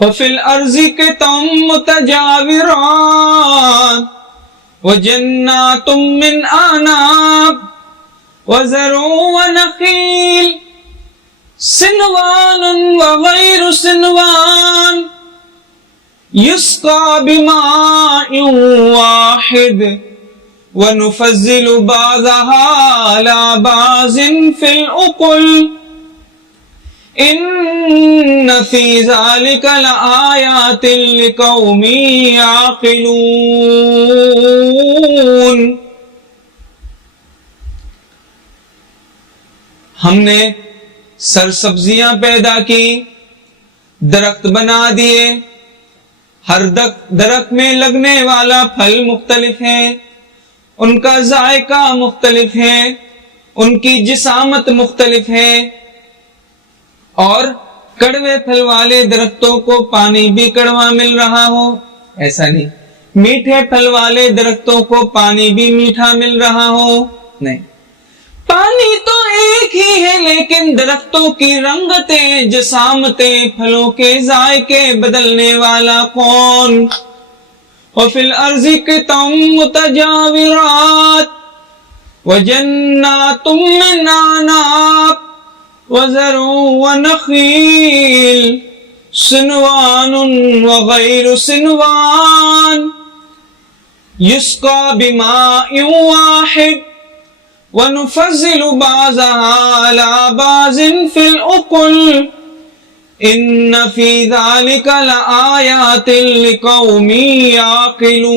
وفی الارض قطع متجاورات وجنات من اعناب وزرع ونخیل صنوان وغیر صنوان یسقى بماء واحد وَنُفَضِّلُ بَعْضَهَا عَلَى بَعْضٍ فِي الْأُكُلِ إِنَّ فِي ذَلِكَ لَآيَاتٍ لِقَوْمٍ يَعْقِلُونَ۔ ہم نے سرسبزیاں پیدا کی، درخت بنا دیے، ہر درخت میں لگنے والا پھل مختلف ہے، ان کا ذائقہ مختلف ہے، ان کی جسامت مختلف ہے، اور کڑوے پھل والے درختوں کو پانی بھی کڑوا مل رہا ہو ایسا نہیں، میٹھے پھل والے درختوں کو پانی بھی میٹھا مل رہا ہو نہیں، پانی تو ایک ہی ہے لیکن درختوں کی رنگتیں، جسامتیں، پھلوں کے ذائقے بدلنے والا کون؟ وفی الارض قطع متجاورات وجنات من اعناب وزرع ونخیل صنوان وغیر صنوان یسقى بماء واحد ونفضل بعضها على بعض في الأكل إن في ذلك لآيات لقوم يعقلون۔